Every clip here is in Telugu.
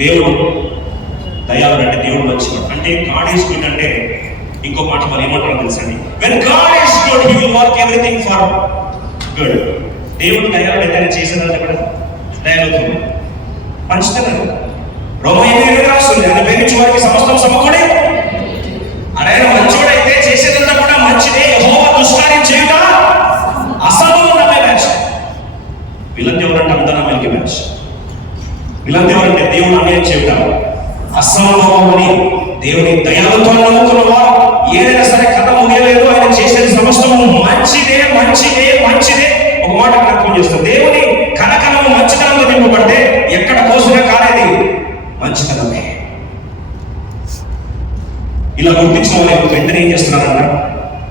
దేవుడు దయాళుడు అంటే దేవుడు మంచివాడు. అంటే గాడ్ ఈస్ గుడ్ అంటే ఇంకో మాట మరి ఏమంటారో తెలుసండి, when God is good he will work everything for good. దేవుడు దయాళుడు అంటే ఆయన చేసేదంటే కూడా దయాళుడు మంచితనం. రోమా 8:20 రాస్తుంది, ఆయన ప్రేమించే వారికి సమస్తం సమకూడి. ఆయన మంచోడైతే చేసేదంతా కూడా మంచిదే. యెహోవా దుష్కార్యం చేయుట అసంభవమే మ్యాచ్. విలన్ ఎవరంటే అందరం మనకి మ్యాచ్. విలన్ ఎవరంటే దేవుడు అన్యాయం చేయుట అసంభవమని దేవుని దయాలతో నమ్ముకున్న వారు ఏదైనా సరే కథ ముగియలేదు. ఆయన చేసేది సమస్తము మంచిదే మంచిదే మంచిదే. ఒక మాట జ్ఞాపకం చేస్తాం, దేవుని కనకనము మంచితనంలో నింపబడితే ఎక్కడ కోసుగా కాలేదు మంచితనమే. ఇలా గుర్తించిన వాళ్ళు వెంటనే ఏం చేస్తున్నారన్న,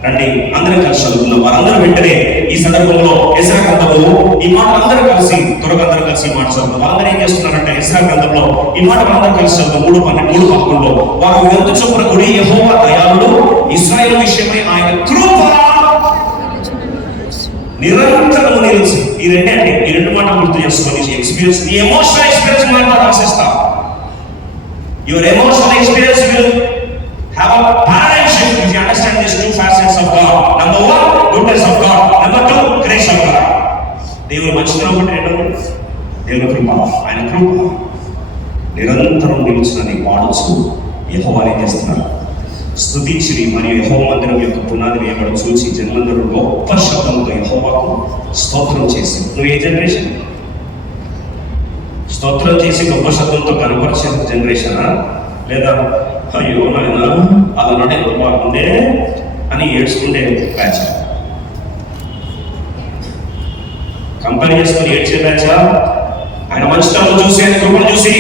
రండి అందరం కలిసి చదువుతున్నాం. వారందరూ వెంటనే ఈ సందర్భంలో యెషయా గ్రంథము ఈ మాట అందరూ కలిసి త్వరగా అందరూ కలిసి ఈ మాట చదువుతాం. వాళ్ళందరూ ఏం చేస్తున్నారంటే యెషయా గ్రంథంలో ఈ మాట అందరూ కలిసి చదువుతాం. 3:11 వారు ఎంత చొప్పున గుడి యెహోవా దయాళుడు, ఇశ్రాయేలు విషయమై ఆయన కృప నిరంతరము నిలిచి. ఈ రెండే అండి, ఈ రెండు మాటలు గుర్తు చేసుకొని ఎక్స్పీరియన్స్, నీ ఎమోషనల్ ఎక్స్పీరియన్స్ మాట రాసేస్తా. Your emotional experience will have a paradigm shift if you understand these two facets of God. Number 1, goodness of God. Number 2, grace of God. దేవుని మంచితనం ఒకటి, రెండవది దేవుని కృప. ఆయన కృప నిరంతరం నిలుచునని వాడచ్చు. యెహోవా ఏం చేస్తున్నారు, స్తుతించి మరియు యెహోవా మందిరం యొక్క పునాది వేయబడ చూసి జనులందరూ గొప్ప శబ్దంతో యెహోవాకు స్తోత్రం చేసి. నువ్వు ఏ జనరేషన్? స్తోత్రం చేసి గొప్ప శబ్దంతో కనపరిచే జనరేషనా, లేదా అయ్యో నాయన అలా నడే బాగుండే అని ఏడ్చుకుంటే బ్యాచ్? కంపెనీ చేసుకుని ఏడ్చే బ్యాచా? ఆయన మంచితనం చూసి ఆయన కృపను చూసి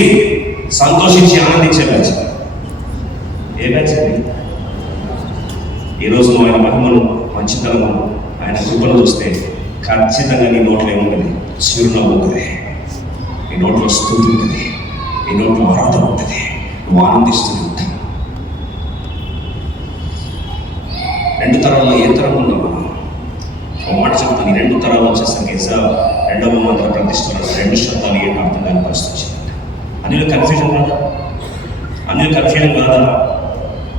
సంతోషించి ఆనందించే బ్యాచ్? ఏ బ్యాచ్ అండి? ఈరోజు నువ్వు ఆయన మహిమను మంచితనము ఆయన కృపను చూస్తే ఖచ్చితంగా నీ నోట్లో ఏముంటుంది, చిరునవ్వు ఉంటుంది, నీ నోట్లో స్తుతి ఉంటుంది, నీ నోట్లో ఆరాధన ఉంటుంది, నువ్వు ఆనందిస్తూనే ఉంటావు. రెండు తరాల్లో ఏ తరం ఉన్నావు? ఒక మాట చెప్తాను, ఈ రెండు తరాలు వచ్చేసరికి రెండవ మంత్ర ప్రతిష్టలు 2 శబ్దాలు ఏంటి అర్థం కాని పరిస్థితి వచ్చిందంట. అందులో కన్ఫ్యూజన్ కాదా? అందులో కన్ఫ్యూజన్ కాదా?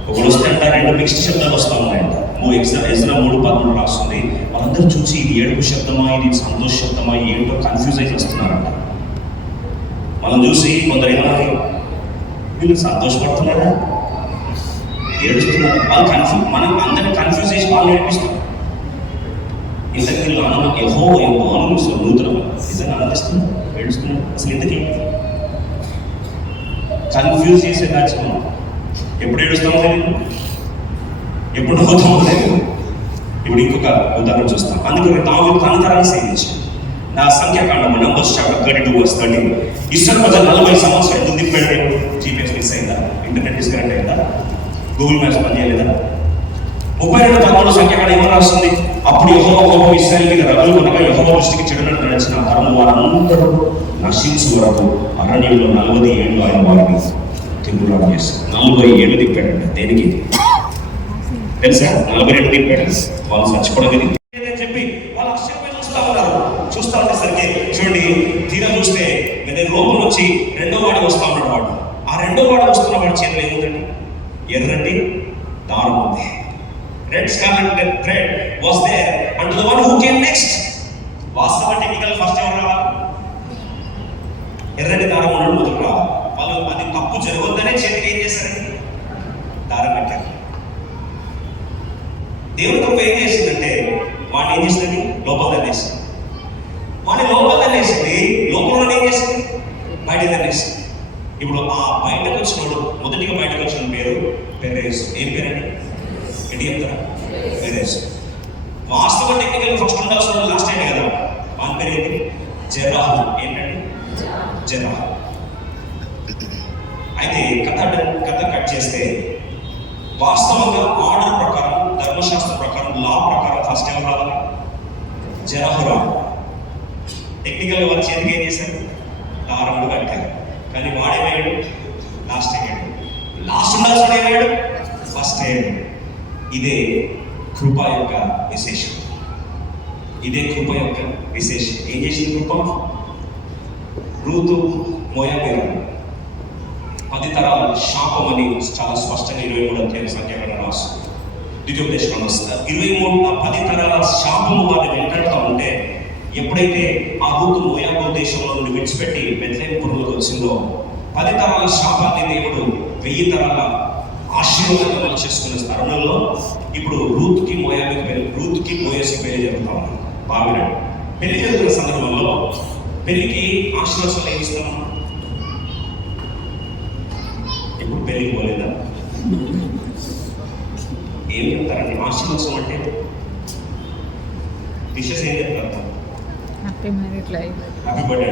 ఒకడు వస్తే అంట 2 మిక్స్డ్ శబ్దాలు వస్తూ ఉన్నాయంట. ఎజ్రా 3:13 రాస్తుంది. వాళ్ళందరూ చూసి ఇది ఏడుపు శబ్దమా, ఇది సంతోష శబ్దమా, ఏంటో కన్ఫ్యూజ్ అయి వస్తున్నారంట. మనం చూసి కొందరు ఏమన్నారు, వీళ్ళు సంతోషపడుతున్నారా, ఏడుస్తున్నారు? వాళ్ళు కన్ఫ్యూజ్, మనం అందరినీ కన్ఫ్యూజ్ చేసి వాళ్ళు ఏడిపిస్తారు. ఇంతకు వీళ్ళు ఆనందం యెహోవా ఎంతో ఆనందిస్తారు. నూతన నిజంగా ఆనందిస్తున్నారు, ఏడుస్తున్నారు. అసలు ఎందుకే కన్ఫ్యూజ్ చేసే బ్యాచ్? ఎప్పుడు ఏడుస్తామో తెలియదు, ఎప్పుడు నవ్వుతామో తెలియదు. ఇప్పుడు ఇంకొక ఉదాహరణ చూస్తాం. అందుకే దావీదు తన తరాన్ని సేవించాడు. నా సంఖ్యాకాండము నంబర్స్ చాప్టర్ 32:13 ఇశ్రాయేలు ప్రజలు 40 సంవత్సరాలు ఎందుకు తిప్పాడు? జీపీఎస్ మిస్ అయిందా? ఇంటర్నెట్ డిస్కనెక్ట్ అయిందా? గూగుల్ మ్యాప్స్ పనిచేయలేదా? 32:13 సంఖ్యాకాండం ఏమని రాస్తుంది? అప్పుడు యెహోవా కోపం ఇశ్రాయేలు మీద రగులు కొనగా యెహోవా దృష్టికి చెడునట్టు నడిచిన తరము వారందరూ నశించు వరకు అరణ్యంలో 40 ఏళ్ళు ఆయన వారిని తిరుగులాట చేస్తారు. 40 ఏళ్ళు తిప్పాడంట. దేనికి తెలుసా? 42 తిప్పాడు. వాళ్ళు చచ్చిపోవడం చెప్పి వాళ్ళు ఆశ్చర్యపోయి చూస్తా ఉండేసరికి చూడండి, తీరా చూస్తే లోపల నుంచి రెండో వాడు వస్తా ఉన్నాడు. వాడు ఆ రెండో వాడు వస్తున్న వాడి చేతిలో ఏముందండి? ఎర్రటి దారం ఉంది. Red scarlet thread was there and the one who came next. వాస్తవ టెక్నికల్ ఫస్ట్ ఎవరు రావాలి? ఎర్రటి దారం ఉన్నాడు, మొదలు రావాలి. వాళ్ళు అది తప్పు జరగొద్దనే చేతికి ఏం చేశారండి? దారం పెట్టారు. దేవుడి తప్పు ఏం చేసిందంటే వాడిని ఏం చేసిందండి? లోపల తన్నేసింది. వాడిని లోపల తన్నేసింది. లోపల ఏం చేసింది? బయట తన్నేసింది. ఇప్పుడు ఆ బయటకు వచ్చినోడు మొదటిగా బయటకు వచ్చిన పేరు పెరేజ్. ఏం పేరండి? ఎడి చెప్తారా? పెరేజ్. వాస్తవ టెక్నికల్ ఫస్ట్ ఉండాల్సిన లాస్ట్ అయినా కదా, వాని పేరు ఏంటి? జెరాహు. ఏంటండి? జెరాహు. అయితే కథ కట్ చేస్తే వాస్తవంగా ఆర్డర్ ప్రకారం, ధర్మశాస్త్ర ప్రకారం, లా ప్రకారం ఫస్ట్ ఎవరు రావాలి? జెరాహు రావాలి. టెక్నికల్ వారి చేతికి ఏం చేశారు? దారం కట్టారు. కానీ వాడేమయ్యాడు? లాస్ట్ అయ్యాడు. లాస్ట్ ఉండాల్సిన ఏమయ్యాడు? ఫస్ట్ అయ్యాడు. ఇదే కృప యొక్క విశేషం. ఇదే కృప యొక్క విశేషం. ఏం చేసింది కృప? రూతు మోయాబీరాలు. 10 తరాల శాపం అని చాలా స్పష్టంగా 23 అధ్యాయ సంఖ్యాకాండ రాస్తుంది. ద్వితీయోపదేశం వస్తారు 23 10 తరాల శాపము వారిని వెంటాడుతూ ఉంటే, ఎప్పుడైతే ఆ రూతు మోయాబు దేశంలో నుండి విడిచిపెట్టి బెత్లెహేములోకి వచ్చిందో 10 తరాల శాపాన్ని దేవుడు 1000 తరాల ఆశీర్వాదంగా చేసుకునే తరుణంలో ఇప్పుడు రూత్కి బోయస్కి పెళ్లి జరుగుతా ఉంది. బాగా పెళ్లి జరుగుతున్న సందర్భంలో పెళ్లికి ఆశీర్వాదాలు ఏమి ఇస్తామన్నా? ఇప్పుడు పెళ్లికి పోలేదా? ఏం చెప్తారండి ఆశీర్వాదం అంటే? విషెస్ ఏం చెప్తారు? Happy married life, happy birthday.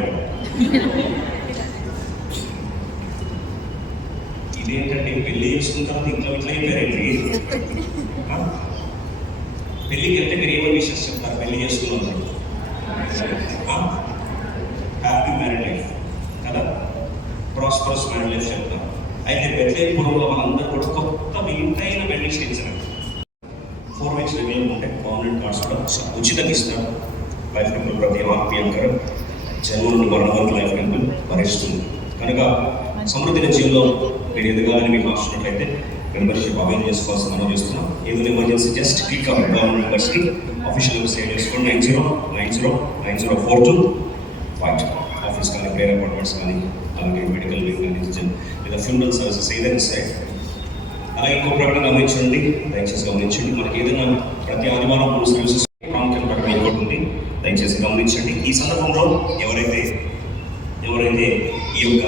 ఇదేంటంటే పెళ్లి చేసుకున్న తర్వాత ఇంట్లో ఇట్లా అయిపోయారండి. పెళ్లికి వెళ్తే మీరు ఏమో విషెస్ చెప్తారు? పెళ్లి చేసుకున్నారు హ్యాపీ మ్యారీడ్ లైఫ్ కదా, ప్రాస్పరస్ మ్యారీడ్ లైఫ్ చెప్తారు. అయితే బెత్లెహేములో వాళ్ళందరూ కూడా కొత్త వింతైన వెడ్డింగ్స్ ఇచ్చారు. 4 weeks రెగ్యులర్ ఉంటే గవర్నమెంట్ కార్డ్స్ కూడా ఉచితంగా ఇస్తారు. లైఫ్ టెంపుల్ ప్రతి ఆత్మీయంకరం జన్మ నుండి మరణ వరకు లైఫ్ టెంపుల్ భరిస్తుంది. కనుక సమృద్ధి జీవితంలో మీరు ఎదగాలని మీకు ఆశించినట్లయితే మెంబర్షిప్ అవైల్ చేసుకోవాల్సిన మనం చేస్తున్నాం. ఏదైనా ఎమర్జెన్సీ జస్ట్ క్లిక్ అవ్వండి. గవర్నమెంట్ మెంబర్స్కి ఆఫీషియల్ నెంబర్ సేవ్ చేసుకోండి. 9090904252 ఆఫీస్ కానీ ప్రేయర్ అపార్ట్మెంట్స్ కానీ అలాగే మెడికల్ లీవ్ కానీ లేదా ఫ్యూనరల్ సర్వీసెస్ ఏదైనా సరే. అలాగే ఇంకో ప్రకటన గమనించండి, దయచేసి గమనించండి. మనకి ఏదైనా ప్రతి ఆదివారం 3 సర్వీసెస్ ప్రాముఖ్యత ప్రకటన ఇంకోటి ఉంది, దయచేసి గమనించండి. ఈ సందర్భంలో ఎవరైతే ఈ యొక్క